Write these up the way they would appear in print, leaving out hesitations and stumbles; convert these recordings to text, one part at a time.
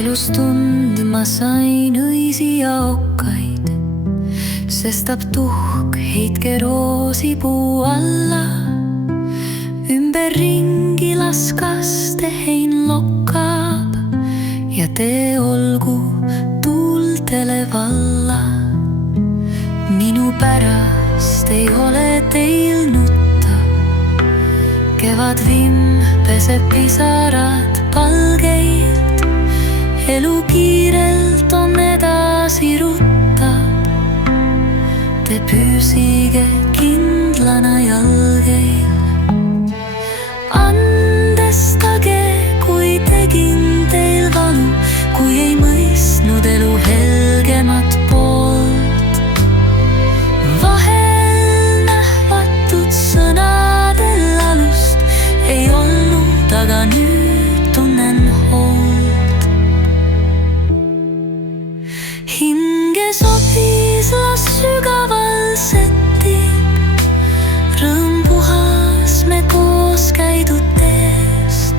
Elus tundma sain õisi ja okkaid, sestap tuhk heitke roosipuu alla. Ümberringi laskaste hein lokkab ja tee olgu tuultele valla. Minu pärast ei ole teil nutta, kevadvimm peseb pisarad palgeilt. Elu kiirelt on edasi ruttab, te püsige kindlana jalgeil. Andestage, kui tegin teil valu, kui ei mõistnud elu helgemat poolt. Vahel nähvatud sõnadel alust ei olnud, aga nüüd tunnen hoolt. Hinge sobis las sügaval setib, rõõm puhas me koos käidud teest.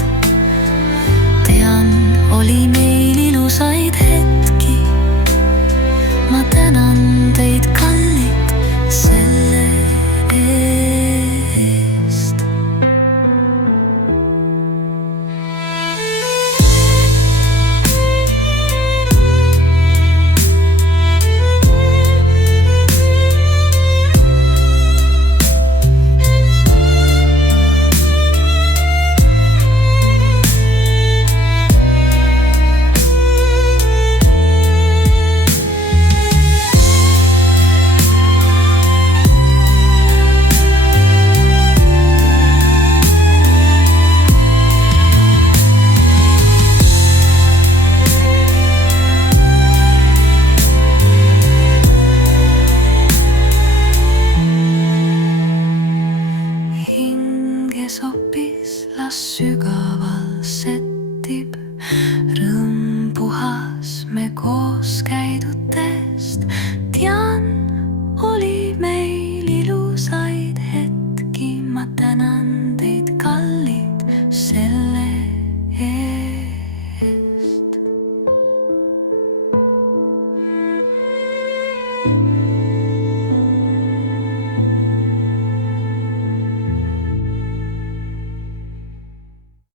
Tean, oli meil ilusaid hetki, ma tänan teid, kallid, selle eest. Hinge soppis las sügaval